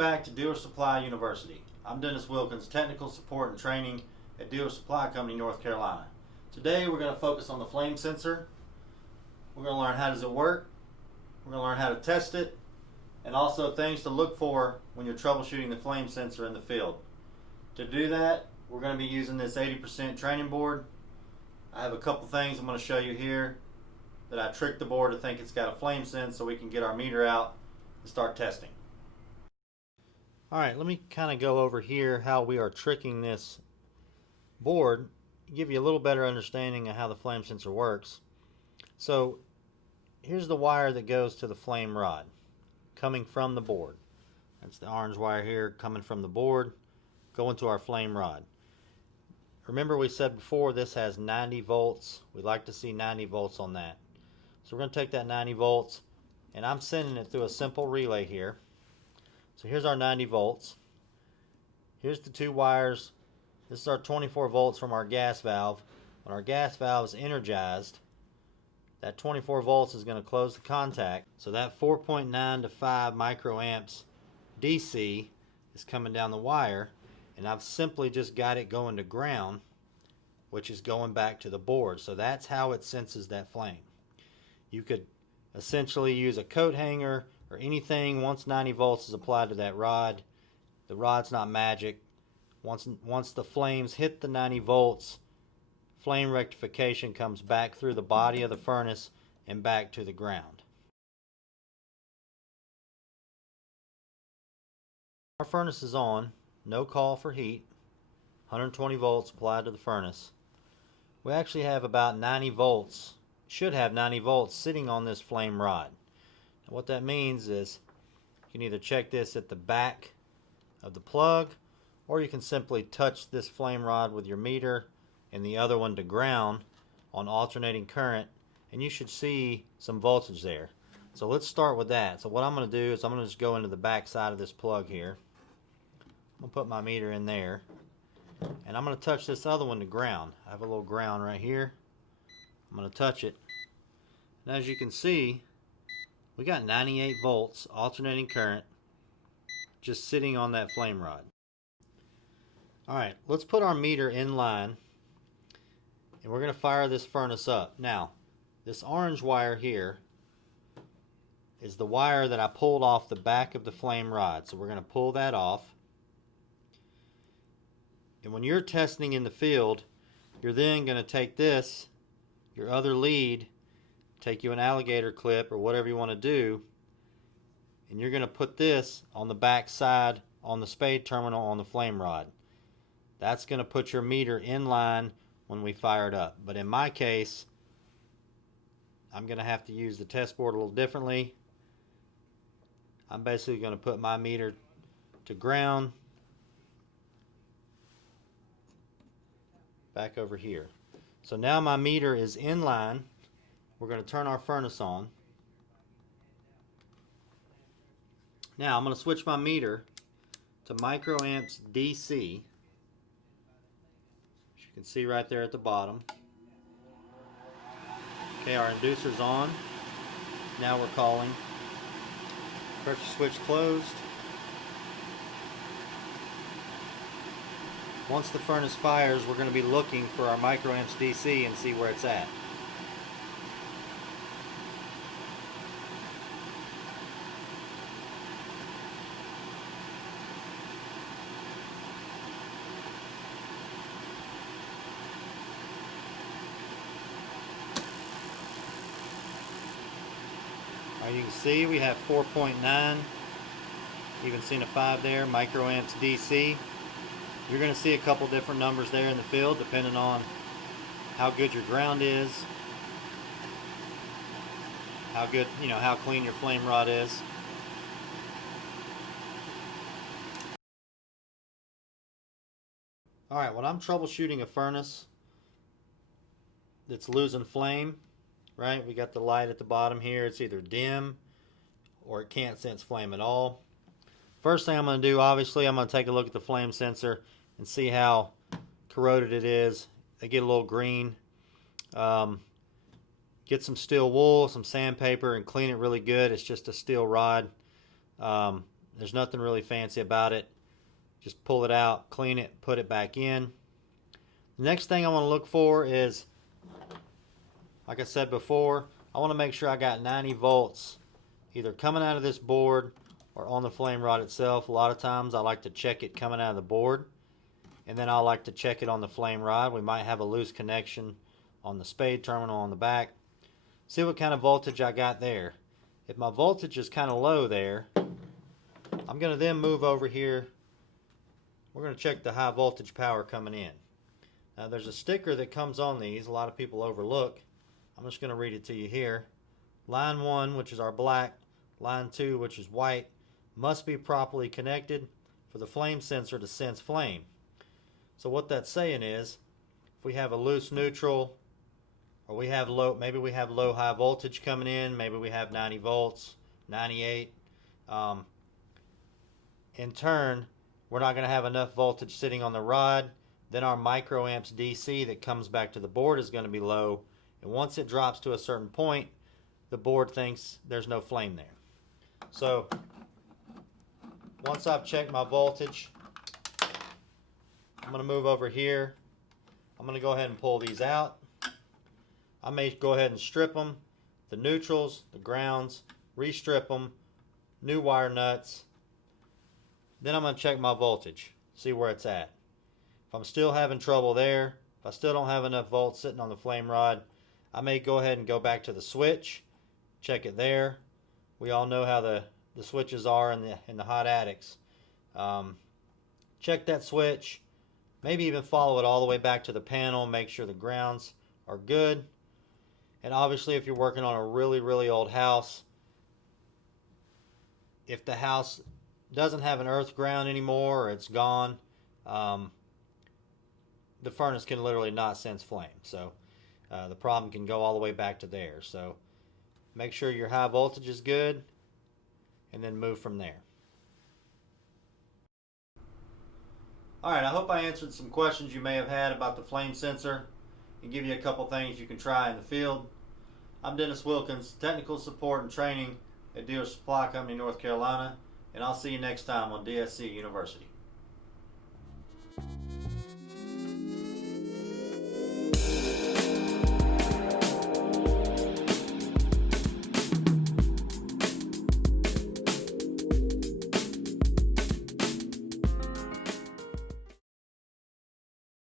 back to Dealer Supply University. I'm Dennis Wilkins, Technical Support and Training at Dealer Supply Company, North Carolina. Today we're going to focus on the flame sensor. We're going to learn how does it work, we're going to learn how to test it, and also things to look for when you're troubleshooting the flame sensor in the field. To do that, we're going to be using this 80% training board. I have a couple things I'm going to show you here that I tricked the board to think it's got a flame sense so we can get our meter out and start testing. Alright, let me kind of go over here how we are tricking this board, give you a little better understanding of how the flame sensor works. So here's the wire that goes to the flame rod coming from the board. That's the orange wire here coming from the board going to our flame rod. Remember we said before this has 90 volts. We'd like to see 90 volts on that. So we're going to take that 90 volts and I'm sending it through a simple relay here. So here's our 90 volts. Here's the two wires. This is our 24 volts from our gas valve. When our gas valve is energized, that 24 volts is going to close the contact. So that 4.9 to 5 microamps DC is coming down the wire, and I've simply just got it going to ground, which is going back to the board. So that's how it senses that flame. You could essentially use a coat hanger or anything. Once 90 volts is applied to that rod, the rod's not magic. Once the flames hit the 90 volts, flame rectification comes back through the body of the furnace and back to the ground. Our furnace is on, no call for heat, 120 volts applied to the furnace. We actually have about 90 volts, should have 90 volts sitting on this flame rod. And what that means is you can either check this at the back of the plug, or you can simply touch this flame rod with your meter and the other one to ground on alternating current, and you should see some voltage there. So let's start with that. So what I'm going to do is I'm going to just go into the back side of this plug here. I'm going to put my meter in there, and I'm going to touch this other one to ground. I have a little ground right here. I'm going to touch it, and as you can see, we got 98 volts alternating current just sitting on that flame rod. Alright, let's put our meter in line and we're going to fire this furnace up. Now, this orange wire here is the wire that I pulled off the back of the flame rod. So we're going to pull that off. And when you're testing in the field, you're then going to take this, your other lead, take you an alligator clip or whatever you want to do, and you're going to put this on the back side on the spade terminal on the flame rod. That's going to put your meter in line when we fire it up. But in my case, I'm going to have to use the test board a little differently. I'm basically going to put my meter to ground back over here. So now my meter is in line. We're going to turn our furnace on. Now I'm going to switch my meter to microamps DC. As you can see right there at the bottom. Okay, our inducer's on. Now we're calling. Pressure switch closed. Once the furnace fires, we're going to be looking for our microamps DC and see where it's at. You can see we have 4.9, even seen a 5 there, microamps DC. You're going to see a couple different numbers there in the field depending on how good your ground is, how good, how clean your flame rod is. Alright, when I'm troubleshooting a furnace that's losing flame, right? We got the light at the bottom here. It's either dim or it can't sense flame at all. First thing I'm going to do, obviously, I'm going to take a look at the flame sensor and see how corroded it is. They get a little green. Get some steel wool, some sandpaper, and clean it really good. It's just a steel rod. There's nothing really fancy about it. Just pull it out, clean it, put it back in. The next thing I want to look for is, like I said before, I want to make sure I got 90 volts either coming out of this board or on the flame rod itself. A lot of times I like to check it coming out of the board, and then I like to check it on the flame rod. We might have a loose connection on the spade terminal on the back. See what kind of voltage I got there. If my voltage is kind of low there, I'm going to then move over here. We're going to check the high voltage power coming in. Now there's a sticker that comes on these a lot of people overlook. I'm just going to read it to you here. Line 1, which is our black, line 2, which is white, must be properly connected for the flame sensor to sense flame. So what that's saying is, if we have a loose neutral, or we have low, maybe we have low high voltage coming in, maybe we have 90 volts, 98. In turn, we're not going to have enough voltage sitting on the rod. Then our microamps DC that comes back to the board is going to be low. And once it drops to a certain point, the board thinks there's no flame there. So once I've checked my voltage, I'm going to move over here. I'm going to go ahead and pull these out. I may go ahead and strip them, the neutrals, the grounds, re-strip them, new wire nuts. Then I'm going to check my voltage, see where it's at. If I'm still having trouble there, if I still don't have enough volts sitting on the flame rod, I may go ahead and go back to the switch, check it there. We all know how the switches are in the hot attics. Check that switch, maybe even follow it all the way back to the panel, make sure the grounds are good. And obviously if you're working on a really, really old house, if the house doesn't have an earth ground anymore or it's gone, the furnace can literally not sense flame. So the problem can go all the way back to there. So make sure your high voltage is good and then move from there. Alright, I hope I answered some questions you may have had about the flame sensor and give you a couple things you can try in the field. I'm Dennis Wilkins, Technical Support and Training at Dealer Supply Company, North Carolina, and I'll see you next time on DSC University.